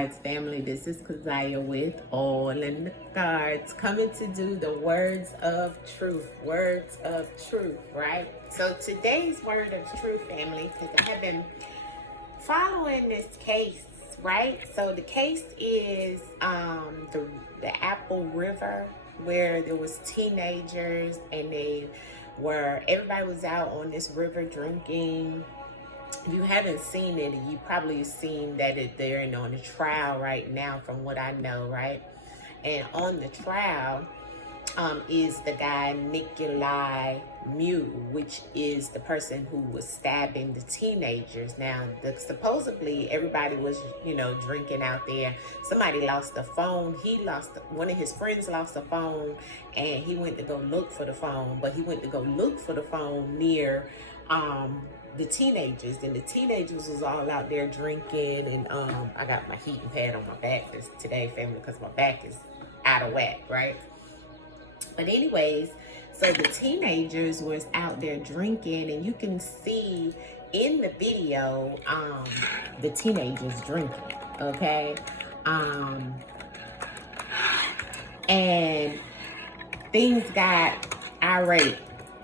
AllnDaKards family. This is Kazaya with AllnDaKards, coming to do the words of truth. Words of truth, right? So today's word of truth, family, because I have been following this case, right? So the case is the Apple River, where there was teenagers and everybody was out on this river drinking. If you haven't seen it, you probably seen that they're on a trial right now, from what I know, right? And on the trial is the guy Nikolai Mew, which is the person who was stabbing the teenagers. Now, supposedly everybody was, drinking out there. Somebody lost the phone. One of his friends lost the phone, and he went to go look for the phone. But he went to go look for the phone near the teenagers, and the teenagers was all out there drinking. And I got my heating pad on my back today, family, because my back is out of whack, right? But anyways, so the teenagers was out there drinking, and you can see in the video the teenagers drinking, okay? And things got irate,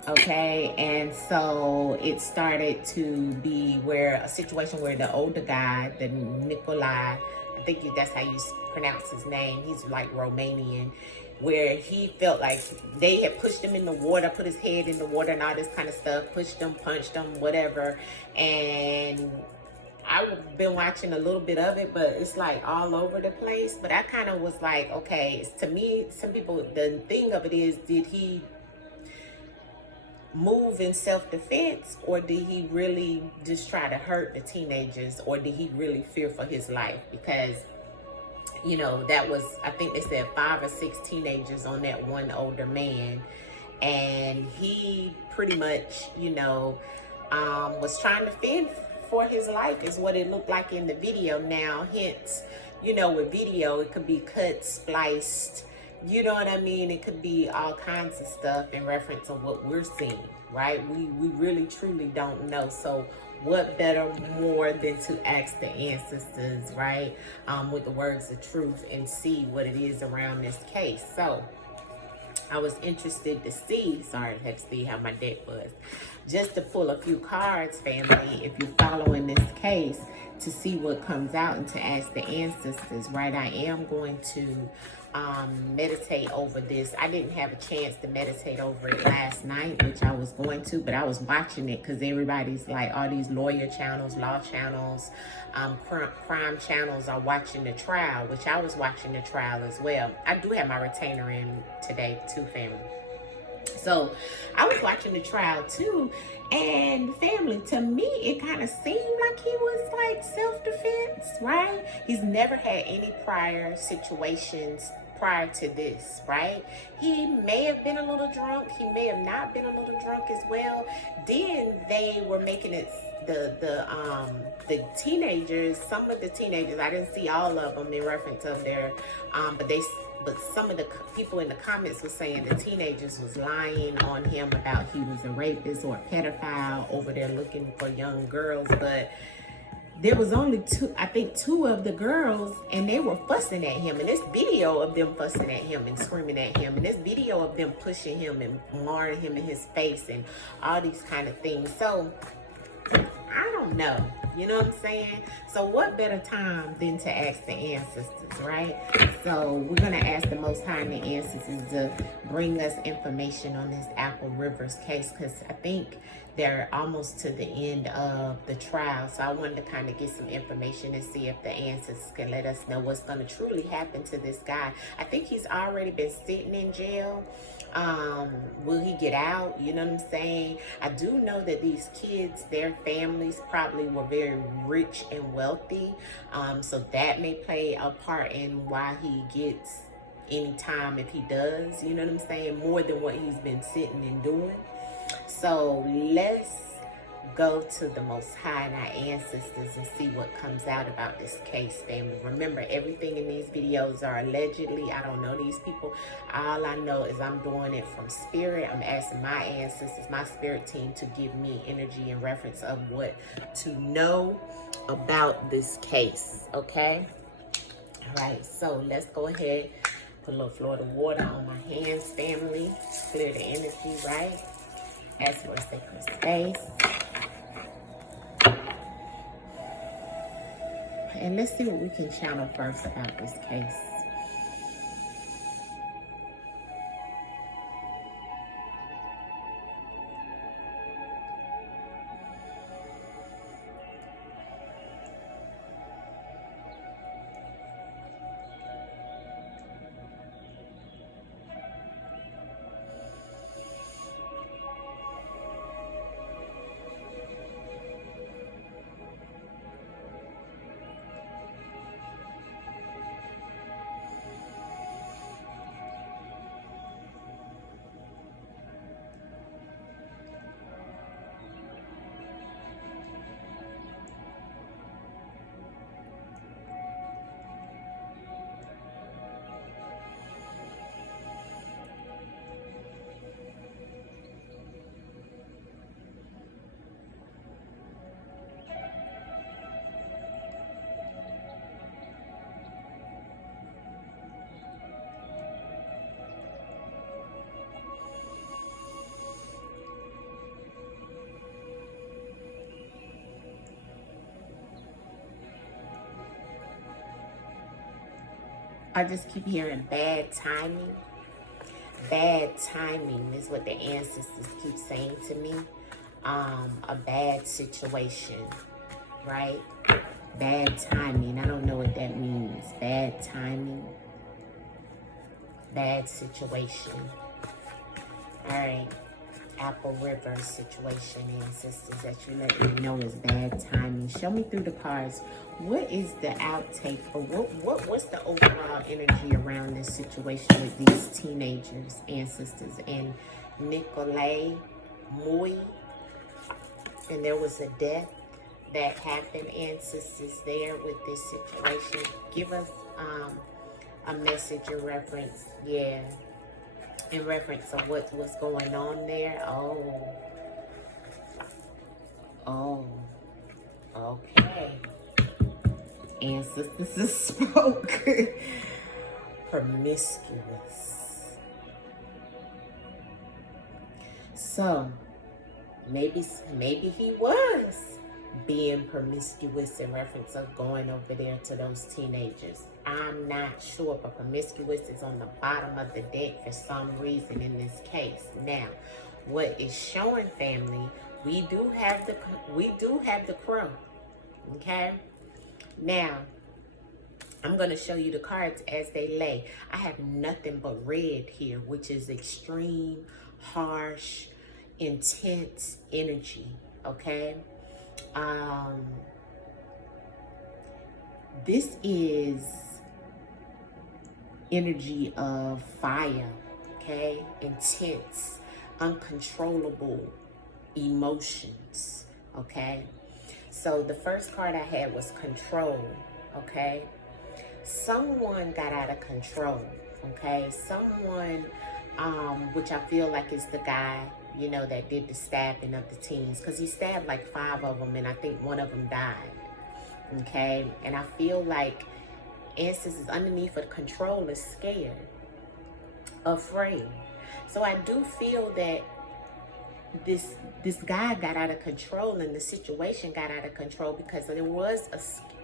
okay? And so it started to be a situation where the older guy, the Nikolai, I think that's how you pronounce his name, he's like Romanian, where he felt like they had pushed him in the water, put his head in the water and all this kind of stuff, pushed him, punched him, whatever. And I've been watching a little bit of it, but it's like all over the place. But I kind of was like, okay, to me, some people, the thing of it is, did he move in self-defense, or did he really just try to hurt the teenagers, or did he really fear for his life? Because that was, I think they said 5 or 6 teenagers on that one older man. And he pretty much, was trying to fend for his life, is what it looked like in the video. Now, hence, with video, it could be cut, spliced, you know what I mean? It could be all kinds of stuff in reference to what we're seeing, right? We really, truly don't know. So what better more than to ask the ancestors, right, with the words of truth, and see what it is around this case. So I was interested to see, sorry, I had to see how my deck was, just to pull a few cards, family, if you're following this case, to see what comes out and to ask the ancestors, right? I am going to meditate over this. I didn't have a chance to meditate over it last night, which I was going to, but I was watching it because everybody's like, all these lawyer channels, law channels, crime channels are watching the trial, which I was watching the trial as well. I do have my retainer in today too, family. So I was watching the trial too, and family, to me, it kind of seemed like he was like self-defense, right? He's never had any prior situations prior to this, right? He may have been a little drunk. He may have not been a little drunk as well. Then they were making it, the teenagers, some of the teenagers, I didn't see all of them in reference of their, but some of the people in the comments were saying the teenagers was lying on him about he was a rapist or a pedophile over there looking for young girls. But there was only two of the girls, and they were fussing at him. And this video of them fussing at him and screaming at him, and this video of them pushing him and marring him in his face and all these kind of things. So I don't know. You know what I'm saying? So what better time than to ask the ancestors, right? So we're going to ask the Most High and the ancestors to bring us information on this Apple Rivers case, because I think they're almost to the end of the trial. So I wanted to kind of get some information and see if the ancestors can let us know what's going to truly happen to this guy. I think he's already been sitting in jail. Will he get out? You know what I'm saying? I do know that these kids, their families probably were very rich and wealthy. So that may play a part in why he gets any time, if he does, you know what I'm saying, more than what he's been sitting and doing. So let's go to the Most High and our ancestors and see what comes out about this case, family. Remember, everything in these videos are allegedly. I don't know these people. All I know is I'm doing it from spirit. I'm asking my ancestors, my spirit team, to give me energy in reference of what to know about this case, okay? All right, so let's go ahead. Put a little Florida water on my hands, family. Clear the energy, right? Ask for a sacred space. And let's see what we can channel first about this case. I just keep hearing bad timing. Bad timing is what the ancestors keep saying to me. A bad situation, right? Bad timing. I don't know what that means. Bad timing. Bad situation. All right. Apple River situation, ancestors, that you let me know is bad timing. Show me through the cards. What is the outtake, or what's the overall energy around this situation with these teenagers, ancestors, and Nicolay Moy? And there was a death that happened, ancestors, there with this situation. Give us a message in reference, yeah, in reference of what was going on there. Oh, okay. Ancestors spoke. Promiscuous. So maybe he was being promiscuous in reference of going over there to those teenagers. I'm not sure, but promiscuous is on the bottom of the deck for some reason in this case. Now, what is showing, family, we do have the crow. Okay? Now, I'm going to show you the cards as they lay. I have nothing but red here, which is extreme, harsh, intense energy. Okay? This is energy of fire, okay? Intense, uncontrollable emotions, okay? So the first card I had was control, okay? Someone got out of control, okay? Someone, which I feel like is the guy, you know, that did the stabbing of the teens, because he stabbed like 5 of them, and I think 1 of them died, okay? And I feel like ancestors underneath of control is scared, afraid. So I do feel that this guy got out of control, and the situation got out of control because there was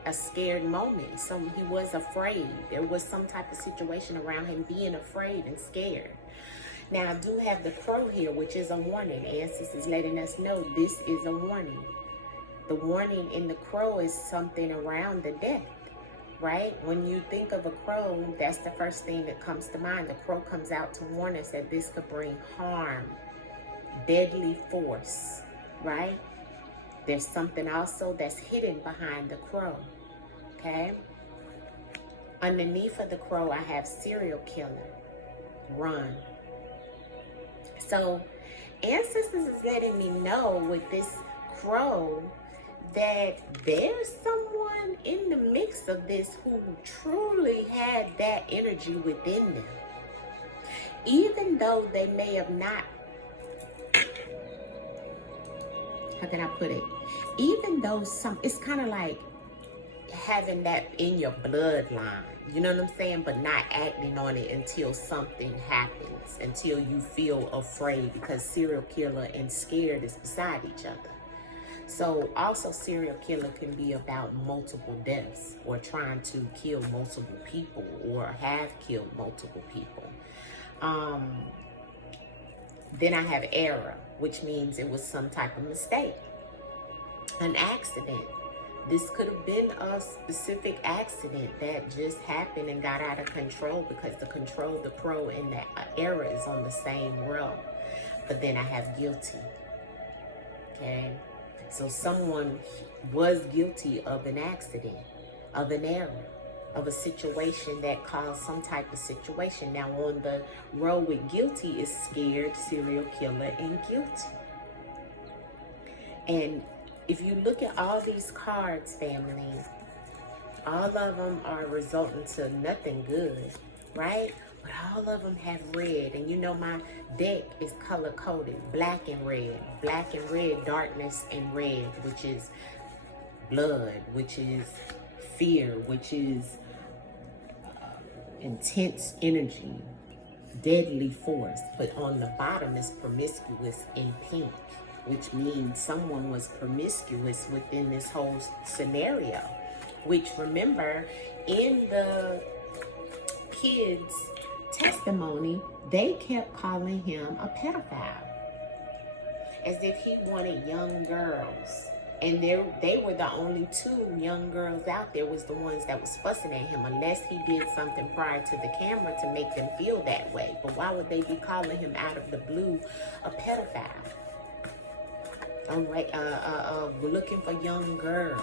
a scared moment. So he was afraid. There was some type of situation around him being afraid and scared. Now, I do have the crow here, which is a warning. Ancestors is letting us know this is a warning. The warning in the crow is something around the death, right? When you think of a crow, that's the first thing that comes to mind. The crow comes out to warn us that this could bring harm, deadly force, right? There's something also that's hidden behind the crow, okay? Underneath of the crow, I have serial killer, run. So ancestors is letting me know with this crow that there's someone in the mix of this who truly had that energy within them. Even though they may have not, how can I put it? Even though it's kind of like having that in your bloodline, you know what I'm saying, but not acting on it until something happens, until you feel afraid, because serial killer and scared is beside each other. So also serial killer can be about multiple deaths, or trying to kill multiple people, or have killed multiple people. Then I have error, which means it was some type of mistake, an accident. This could have been a specific accident that just happened and got out of control, because the control, the pro, and the error is on the same row. But then I have guilty. Okay, so someone was guilty of an accident, of an error, of a situation that caused some type of situation. Now on the row with guilty is scared, serial killer, and guilty. And if you look at all these cards, family, all of them are resulting to nothing good, right? But all of them have red. And you know my deck is color-coded, black and red. Black and red, darkness and red, which is blood, which is fear, which is intense energy, deadly force. But on the bottom is promiscuous in pink, which means someone was promiscuous within this whole scenario. Which, remember, in the kids' testimony, they kept calling him a pedophile, as if he wanted young girls. And they were the only two young girls out there, was the ones that was fussing at him, unless he did something prior to the camera to make them feel that way. But why would they be calling him out of the blue a pedophile? We're looking for young girls.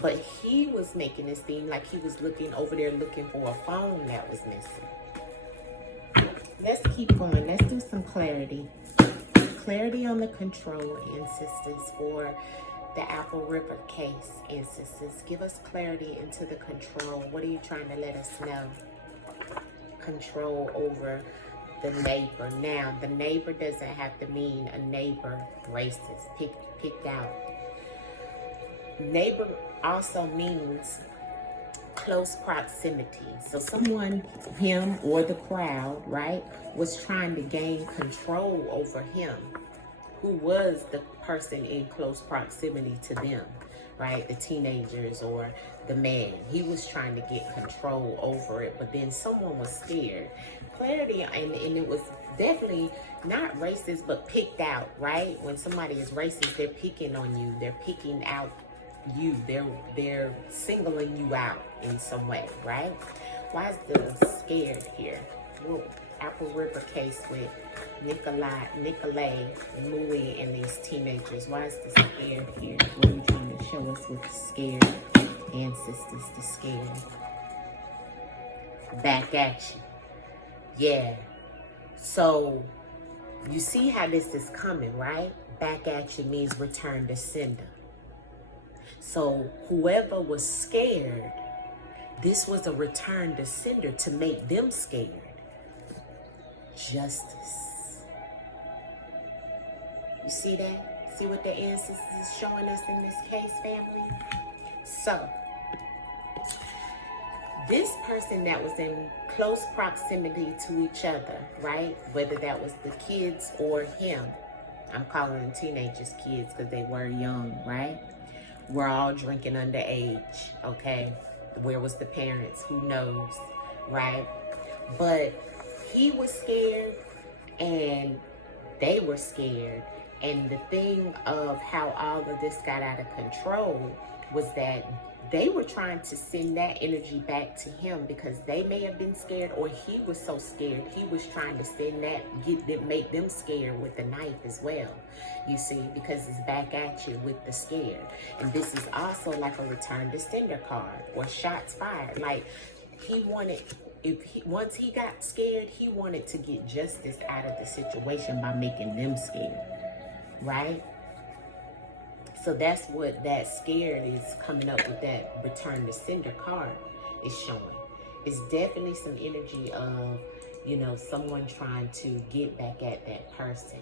But he was making it seem like he was looking over there looking for a phone that was missing. Let's keep going. Let's do some clarity. Clarity on the control, ancestors, for the Apple Ripper case, ancestors. Give us clarity into the control. What are you trying to let us know? Control over the neighbor. Now, the neighbor doesn't have to mean a neighbor racist, picked out. Neighbor also means close proximity. So someone, him or the crowd, right, was trying to gain control over him, who was the person in close proximity to them, right? The teenagers or the man. He was trying to get control over it, but then someone was scared. Clarity, and it was definitely not racist, but picked out, right? When somebody is racist, they're picking on you. They're picking out you. They're singling you out in some way, right? Why is the scared here? Whoa. Apple Ripper case with Nicolay, Louis, and these teenagers. Why is the scared here? What are you trying to show us with the scared ancestors? The scared. Back at you. Yeah. So you see how this is coming, right? Back at you means return to sender. So whoever was scared, this was a return to sender to make them scared. Justice. You see that? See what the ancestors is showing us in this case, family? So, this person that was in close proximity to each other, right? Whether that was the kids or him. I'm calling them teenagers kids because they were young, right? We're all drinking underage, okay? Where was the parents? Who knows, right? But he was scared and they were scared. And the thing of how all of this got out of control was that they were trying to send that energy back to him because they may have been scared, or he was so scared he was trying to send that, make them scared with the knife as well. You see, because it's back at you with the scared. And this is also like a return to sender card or shots fired. Like he wanted, once he got scared, he wanted to get justice out of the situation by making them scared, right? So that's what that scared is coming up with. That return to sender card is showing. It's definitely some energy of, you know, someone trying to get back at that person,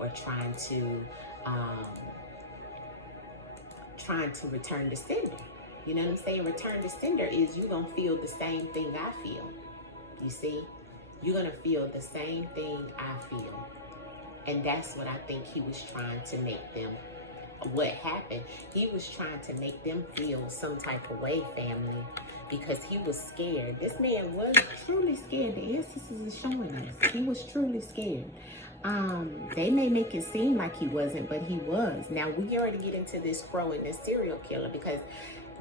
or trying to return to sender. You know what I'm saying? Return to sender is you gonna feel the same thing I feel. You see? You're gonna feel the same thing I feel. And that's what I think he was trying to make them. What happened, he was trying to make them feel some type of way, family, because he was scared. This man was truly scared. The ancestors is showing us he was truly scared. They may make it seem like he wasn't, but he was. Now we already get into this crow and this serial killer, because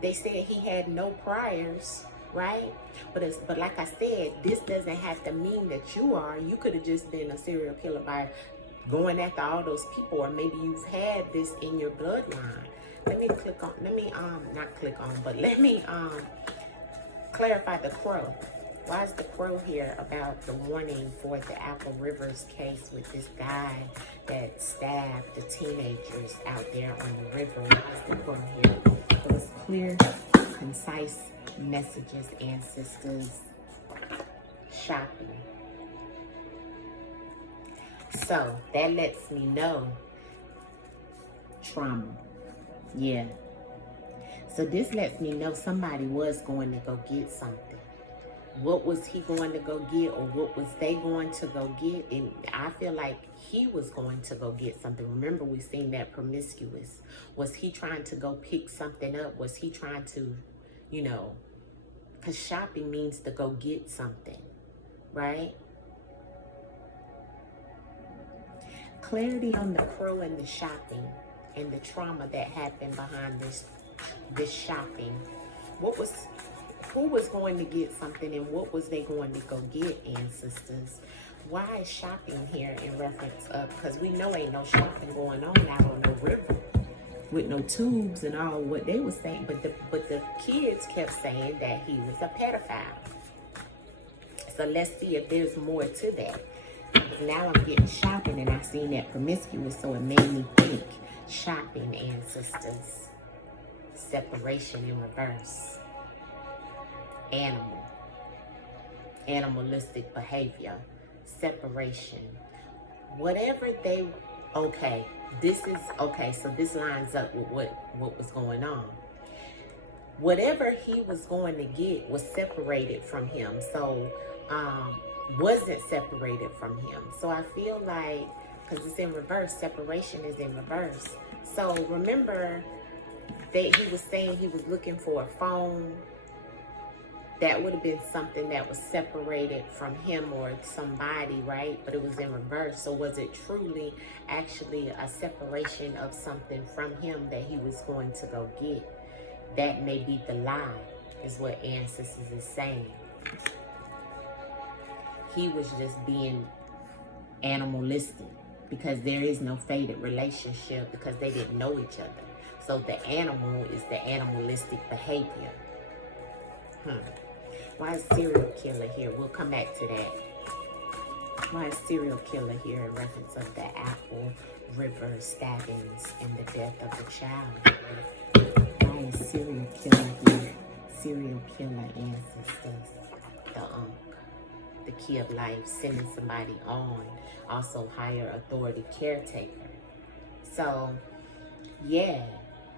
they said he had no priors, right? But like I said, this doesn't have to mean that you are. You could have just been a serial killer by going after all those people, or maybe you've had this in your bloodline. Let me clarify the crow. Why is the crow here about the warning for the Apple Rivers case with this guy that stabbed the teenagers out there on the river? Why is the crow here? Those clear, concise messages, ancestors, shopping. So that lets me know trauma. Yeah. So this lets me know somebody was going to go get something. What was he going to go get, or what was they going to go get? And I feel like he was going to go get something. Remember, we seen that promiscuous. Was he trying to go pick something up? Was he trying to, you know, because shopping means to go get something, right? Clarity on the crow and the shopping and the trauma that happened behind this shopping. Who was going to get something, and what was they going to go get, ancestors? Why is shopping here in reference of, because we know ain't no shopping going on out on the river with no tubes and all what they were saying, but the kids kept saying that he was a pedophile. So let's see if there's more to that. Now I'm getting shopping, and I seen that promiscuous, so it made me think shopping, ancestors. Separation in reverse. Animalistic behavior. Separation. Whatever they, okay, so this lines up with what was going on. Whatever he was going to get was separated from him. So, wasn't separated from him. So I feel like, because it's in reverse, separation is in reverse. So remember that he was saying he was looking for a phone. That would have been something that was separated from him or somebody, right? But it was in reverse. So was it truly actually a separation of something from him that he was going to go get? That may be the lie, is what ancestors is saying. He was just being animalistic, because there is no fated relationship, because they didn't know each other. So the animal is the animalistic behavior. Why is serial killer here? We'll come back to that. Why is serial killer here in reference of the Apple River stabbings and the death of the child? Why is serial killer here? Serial killer, ancestors, the key of life, sending somebody on, also higher authority caretaker. So yeah,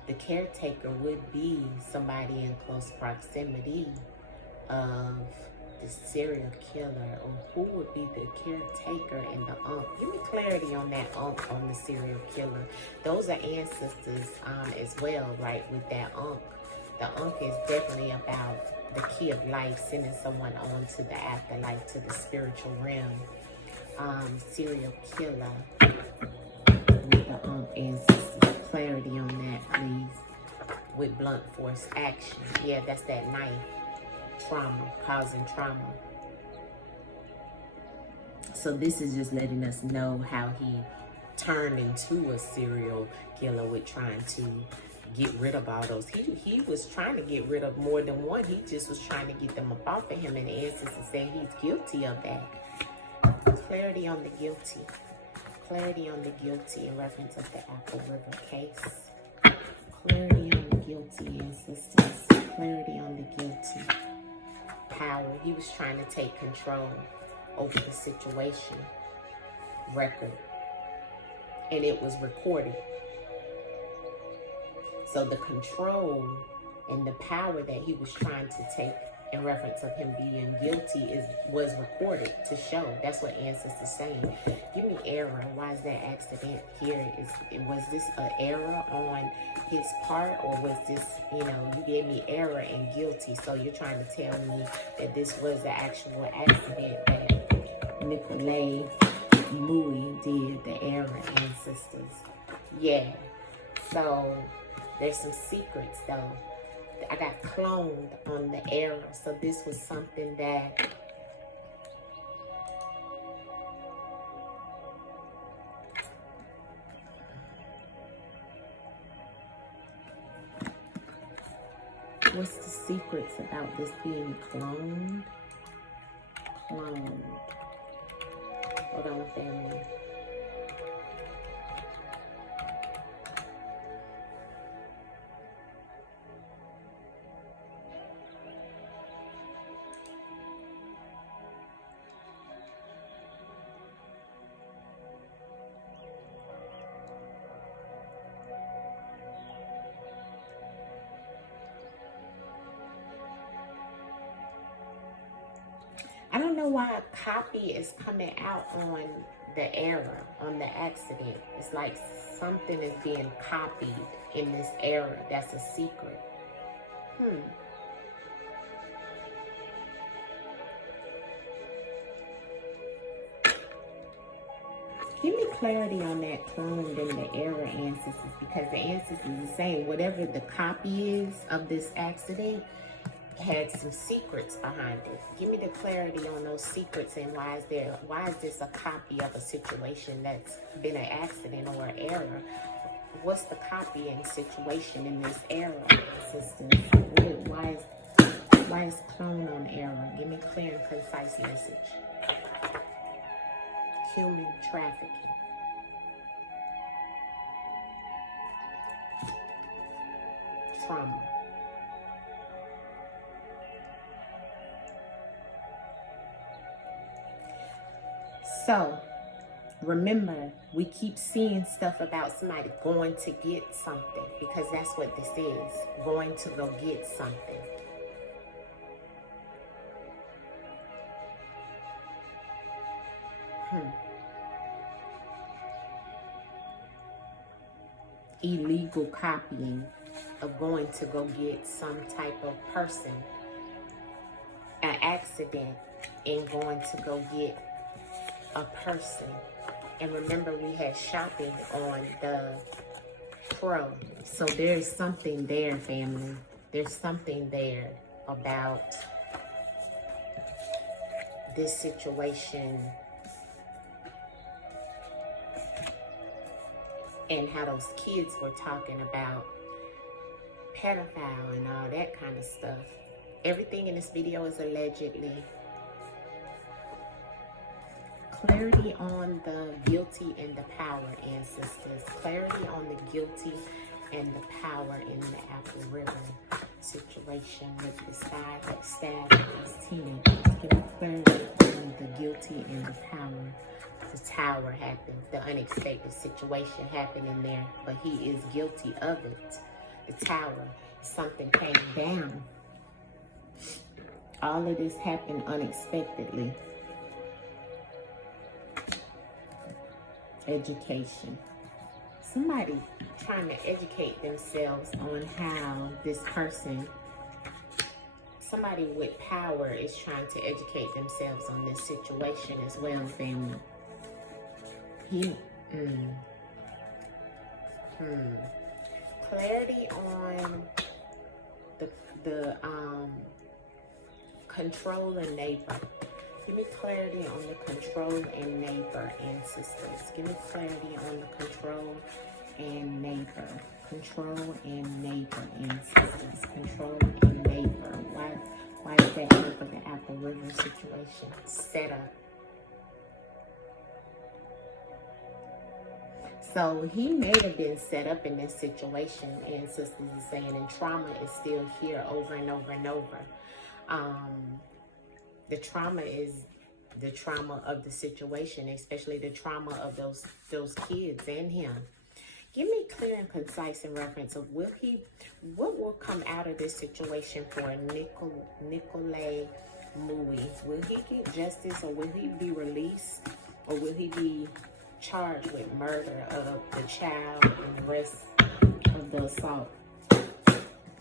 the caretaker would be somebody in close proximity of the serial killer, or who would be the caretaker and the Give me clarity on that on the serial killer. Those are ancestors as well, right? With that the is definitely about the key of life, sending someone on to the afterlife, to the spiritual realm. Serial killer with the ancestors. Clarity on that, please. With blunt force action. Yeah, that's that knife. Trauma, causing trauma. So this is just letting us know how he turned into a serial killer with trying to get rid of all those. He was trying to get rid of more than one. He just was trying to get them up off of him, and the ancestors say he's guilty of that. Clarity on the guilty. Clarity on the guilty in reference of the Apple River case. Clarity on the guilty, ancestors. Clarity on the guilty. Power. He was trying to take control over the situation. Record. And it was recorded. So the control And the power that he was trying to take in reference of him being guilty was recorded to show. That's what ancestors saying. Give me error. Why is that accident here? Was this an error on his part, or was this, you know, you gave me error and guilty, so you're trying to tell me that this was the actual accident that Nicolay Mui did, the error, ancestors. Yeah. So there's some secrets though. I got cloned on the error. So this was something that what's the secrets about this being cloned? Cloned. Hold on, family. I don't know why a copy is coming out on the error, on the accident. It's like something is being copied in this error. That's a secret. Give me clarity on that cloned and the error, ancestors, because the ancestors is saying whatever the copy is of this accident had some secrets behind it. Give me the clarity on those secrets, and why is this a copy of a situation that's been an accident or an error? What's the copying situation in this error, sisters? Why is clone on error? Give me clear and concise message. Human trafficking. Trauma. So, remember, we keep seeing stuff about somebody going to get something, because that's what this is, going to go get something. Illegal copying of going to go get some type of person, an accident, and going to go get a person. And remember, we had shopping on the Pro. So there's something there, family. There's something there about this situation and how those kids were talking about pedophile and all that kind of stuff. Everything in this video is allegedly. Clarity on the guilty and the power, ancestors. Clarity on the guilty and the power in the Apple River situation with this guy that stabbed these teenagers. Give me clarity on the guilty and the power. The tower happened. The unexpected situation happened in there, but he is guilty of it. The tower, something came down. All of this happened unexpectedly. Education. Somebody trying to educate themselves on how this person, somebody with power, is trying to educate themselves on this situation as well, family. Clarity on the control and neighbor. Give me clarity on the control and neighbor, ancestors. Give me clarity on the control and neighbor. Control and neighbor, ancestors. Control and neighbor. Why is that over the Apple River situation? Set up. So he may have been set up in this situation, ancestors is saying, and trauma is still here over and over and over. The trauma is the trauma of the situation, especially the trauma of those kids and him. Give me clear and concise in reference of what will come out of this situation for Nicolay Moui? Will he get justice, or will he be released, or will he be charged with murder of the child and the rest of the assault?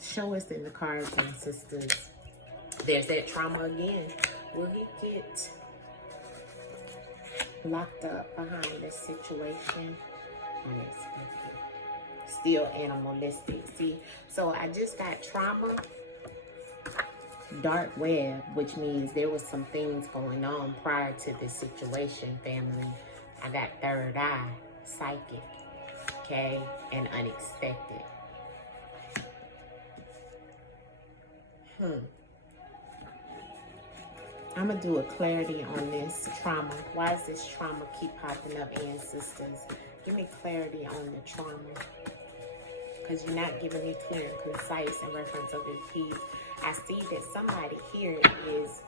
Show us in the cards, and sisters. There's that trauma again. Will he get locked up behind this situation? Unexpected. Still animalistic. See, so I just got trauma, dark web, which means there was some things going on prior to this situation, family. I got third eye, psychic, okay, and unexpected. I'm going to do a clarity on this trauma. Why does this trauma keep popping up, ancestors? Give me clarity on the trauma. Because you're not giving me clear and concise in reference of this piece. I see that somebody here is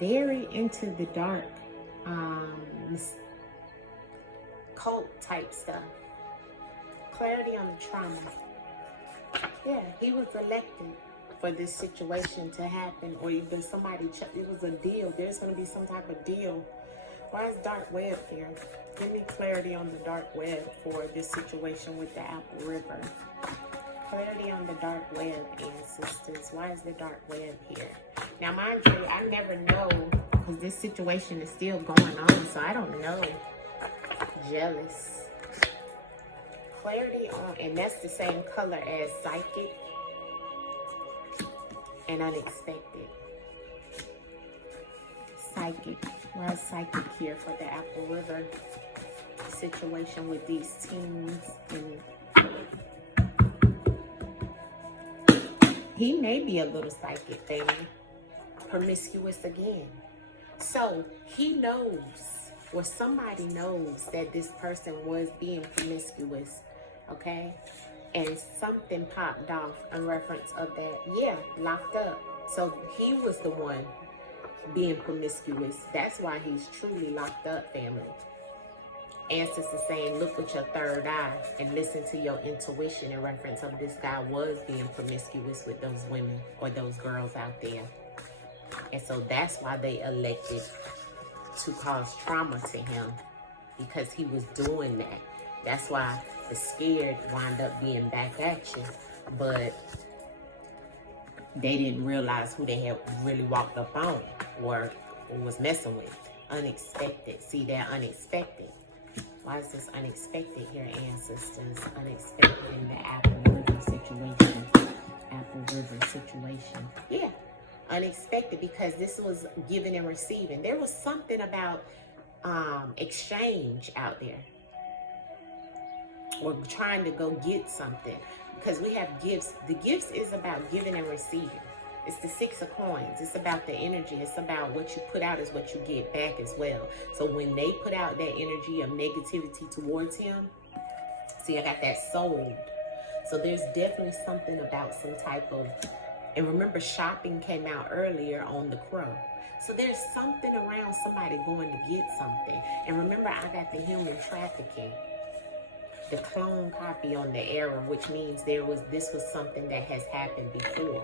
very into the dark, cult type stuff. Clarity on the trauma. Yeah, he was elected for this situation to happen, or even somebody, it was a deal. There's going to be some type of deal. Why is dark web here? Give me clarity on the dark web for this situation with the Apple River. Clarity on the dark web, ancestors. Why is the dark web here? Now, mind you, I never know, because this situation is still going on, so I don't know. Jealous. Clarity on, and that's the same color as psychic and unexpected. Psychic. Why is psychic here for the Apple River situation with these teens? And he may be a little psychic, family. Promiscuous again. So he knows, or somebody knows, that this person was being promiscuous, okay? And something popped off in reference of that. Yeah, locked up. So he was the one being promiscuous. That's why he's truly locked up, family. Ancestors saying, look with your third eye and listen to your intuition in reference of this guy was being promiscuous with those women or those girls out there. And so that's why they elected to cause trauma to him, because he was doing that. That's why the scared wind up being back at you. But they didn't realize who they had really walked up on or was messing with. Unexpected. See that unexpected. Why is this unexpected here, ancestors? Unexpected in the Apple River situation. Apple River situation. Yeah. Unexpected, because this was giving and receiving. There was something about exchange out there. Or trying to go get something. Because we have gifts. The gifts is about giving and receiving. It's the 6 of coins. It's about the energy. It's about what you put out is what you get back as well. So when they put out that energy of negativity towards him, see, I got that sold. So there's definitely something about some type of, and remember, shopping came out earlier on the Crow. So there's something around somebody going to get something. And remember, I got the human trafficking. The clone copy on the error, which means this was something that has happened before.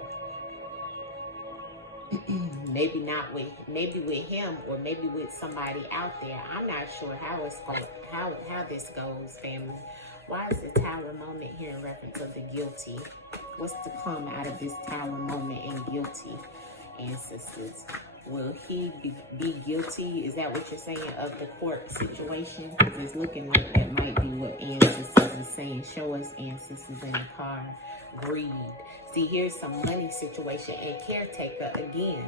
Maybe not with, maybe with him, or maybe with somebody out there. I'm not sure how it's going, how this goes, family. Why is the Tower moment here in reference of the guilty? What's to come out of this Tower moment and guilty, ancestors? Will he be guilty? Is that what you're saying, of the court situation? Because it's looking like that might be what ancestors is saying. Show us, ancestors, in the card. Greed. See, here's some money situation and caretaker again.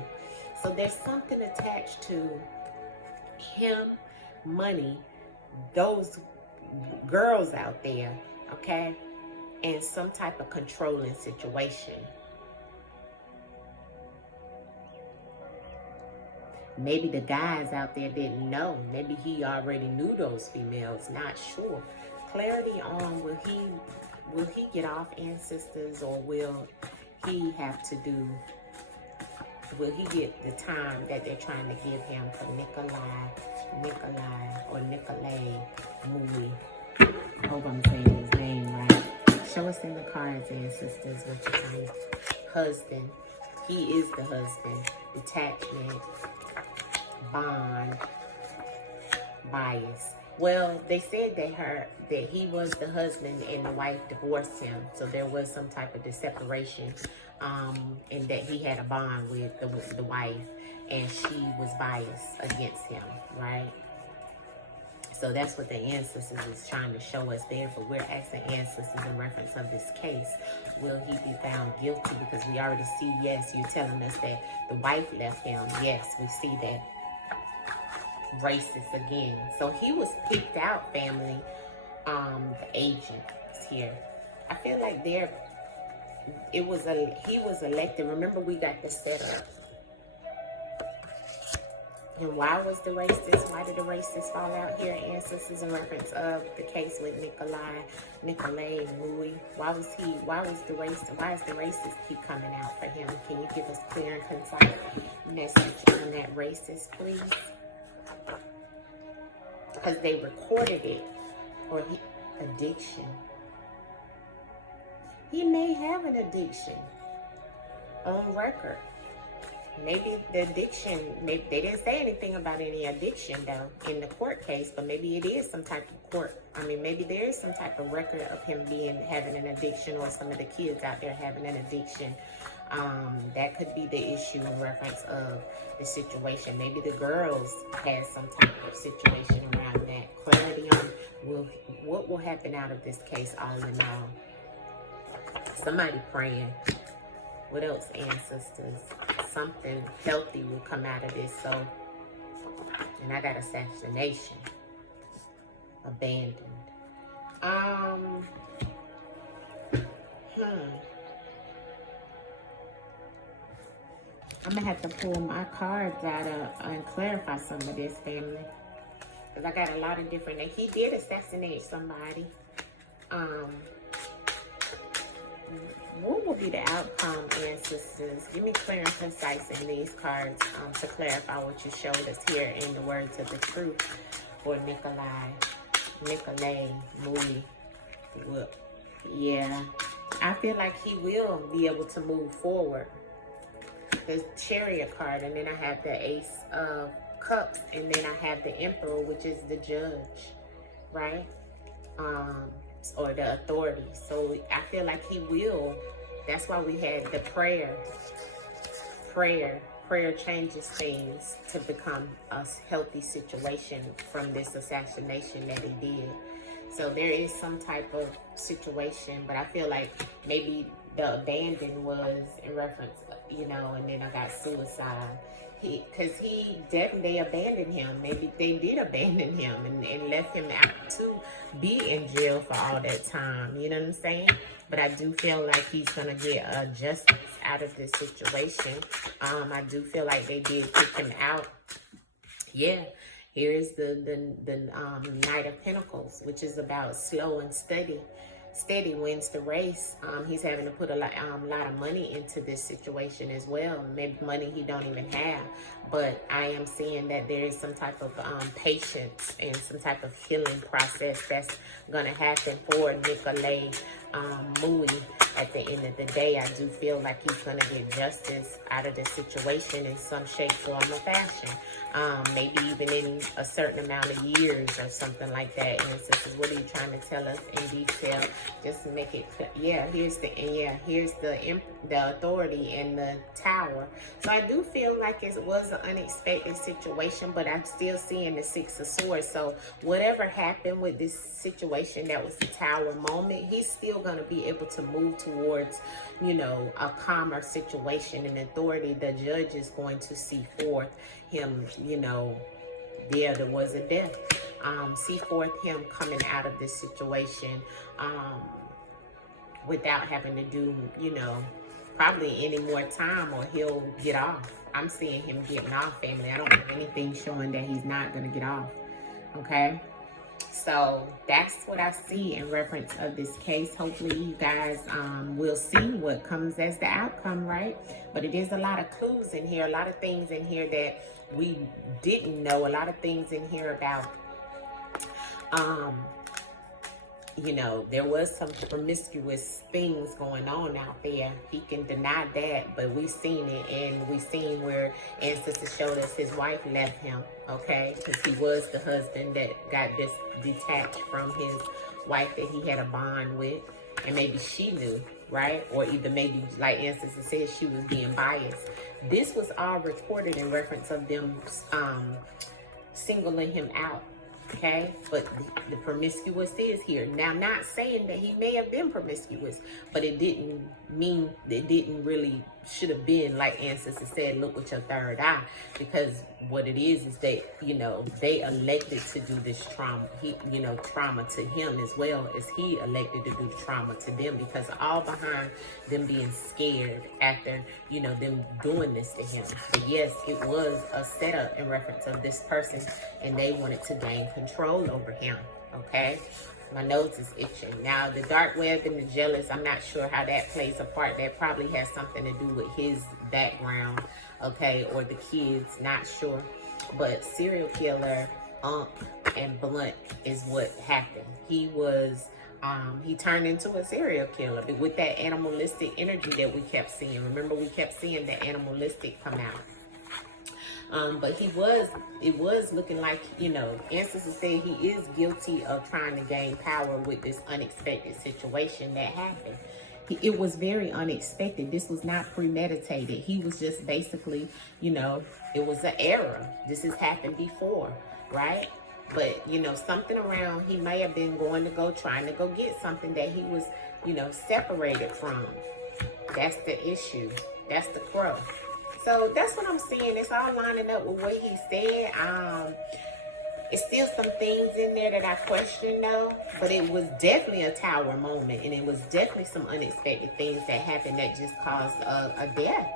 So there's something attached to him, money, those girls out there, okay? And some type of controlling situation. Maybe the guys out there didn't know. Maybe he already knew those females. Not sure. Clarity on, will he get off, ancestors, or will he have to do, will he get the time that they're trying to give him for Nicolay or Nicolay Moui? cards, ancestors. What you tell me? Husband. He is the husband. Detachment. Bond. Bias. Well, they said that he was the husband and the wife divorced him. So there was some type of separation. And that he had a bond with the wife. And she was biased against him, right? So that's what the ancestors is trying to show us there. But we're asking ancestors in reference of this case, will he be found guilty? Because we already see, yes, you're telling us that the wife left him. Yes, we see that. Racist again. So he was picked out, family. The agents here. I feel like he was elected. Remember, we got this set up. And why was the racist? Why did the racist fall out here, ancestors, in reference of the case with Nicolay Mui? Why is the racist keep coming out for him? Can you give us clear and concise message on that racist, please? Because they recorded it, or addiction. He may have an addiction on record. Maybe the addiction, they didn't say anything about any addiction though in the court case, but maybe it is some type of maybe there is some type of record of him having an addiction, or some of the kids out there having an addiction. That could be the issue in reference of the situation. Maybe the girls had some type of situation around that. Clarity on what will happen out of this case, all in all. Somebody praying. What else, ancestors? Something healthy will come out of this. So, and I got assassination. Abandoned. I'm gonna have to pull my cards out and clarify some of this, family. Because I got a lot of different, he did assassinate somebody. What will be the outcome, ancestors? Give me clear and concise in these cards to clarify what you showed us here in the words of the truth for Nicolay Mui. Yeah, I feel like he will be able to move forward. The Chariot card, and then I have the Ace of Cups, and then I have the Emperor, which is the judge, right? Or the authority. So I feel like he will. That's why we had the prayer. Prayer changes things to become a healthy situation from this assassination that he did. So there is some type of situation, but I feel like maybe the abandon was in reference, and then I got suicide. Because they abandoned him. Maybe they did abandon him and left him out to be in jail for all that time. You know what I'm saying? But I do feel like he's going to get justice out of this situation. I do feel like they did pick him out. Yeah. Here is the Knight of Pentacles, which is about slow and steady. Steady wins the race. He's having to put a lot of money into this situation as well. Maybe money he don't even have. But I am seeing that there is some type of patience and some type of healing process that's going to happen for Nicolay Mui. At the end of the day, I do feel like he's going to get justice out of the situation in some shape, form, or fashion. Maybe even in a certain amount of years or something like that. And this is what are you trying to tell us in detail? Just to make it clear. Yeah, here's the authority and the Tower. So I do feel like it was an unexpected situation, but I'm still seeing the Six of Swords. So whatever happened with this situation that was the Tower moment, he's still going to be able to move towards, a calmer situation and authority. The judge is going to see forth him, there was a death. See forth him coming out of this situation without having to do, probably any more time, or he'll get off. I'm seeing him getting off, family. I don't have anything showing that he's not going to get off. Okay? So that's what I see in reference of this case. Hopefully you guys will see what comes as the outcome, right? But it is a lot of clues in here, a lot of things in here that we didn't know, a lot of things in here about you know, there was some promiscuous things going on out there. He can deny that, but we seen it, and we seen where ancestors showed us his wife left him, okay? Because he was the husband that got detached from his wife that he had a bond with, and maybe she knew, right? Or either maybe, like ancestors said, she was being biased. This was all recorded in reference of them singling him out. Okay, but the promiscuous is here. Now, not saying that he may have been promiscuous, but it didn't mean, it didn't really should have been, like ancestors said, look with your third eye, because what it is they, you know, they elected to do this trauma, trauma to him, as well as he elected to do trauma to them, because all behind them being scared after, you know, them doing this to him. But yes, it was a setup in reference of this person, and they wanted to gain control over him. Okay, my nose is itching. Now, the dark web and the jealous, I'm not sure how that plays a part. That probably has something to do with his background, okay, or the kids, not sure. But serial killer, and Blunt is what happened. He was, he turned into a serial killer with that animalistic energy that we kept seeing. Remember, we kept seeing the animalistic come out. But it was looking like, you know, ancestors say he is guilty of trying to gain power with this unexpected situation that happened. It was very unexpected. This was not premeditated. He was just basically, you know, it was an error. This has happened before, right? But, you know, something around, he may have been trying to go get something that he was, you know, separated from. That's the issue. That's the crow. So that's what I'm seeing. It's all lining up with what he said. It's still some things in there that I question though, but it was definitely a tower moment, and it was definitely some unexpected things that happened that just caused a death,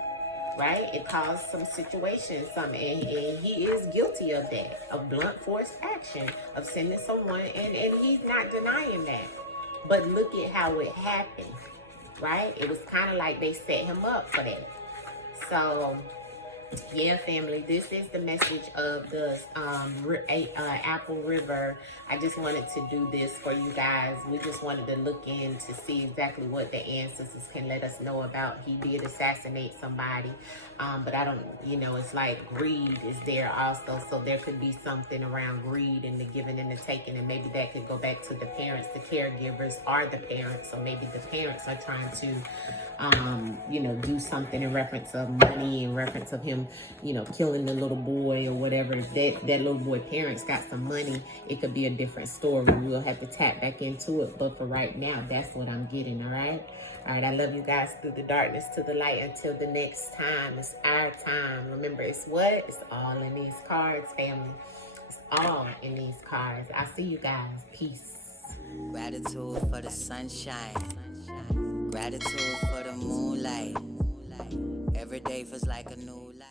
right? It caused some situations, and he is guilty of that, of blunt force action, of sending someone, and he's not denying that. But look at how it happened, right? It was kind of like they set him up for that. So, yeah, family, this is the message of the Apple River. I just wanted to do this for you guys. We just wanted to look in to see exactly what the ancestors can let us know about. He did assassinate somebody, but I don't, you know, it's like greed is there also. So there could be something around greed and the giving and the taking, and maybe that could go back to the parents. The caregivers are the parents, so maybe the parents are trying to you know, do something in reference of money, in reference of him, you know, killing the little boy or whatever. If that little boy parents got some money, it could be a different story. We'll have to tap back into it. But for right now, that's what I'm getting, all right? All right, I love you guys through the darkness to the light. Until the next time, it's our time. Remember, it's what? It's all in these cards, family. It's all in these cards. I'll see you guys. Peace. Gratitude for the sunshine. Gratitude for the moonlight. Every day feels like a new life.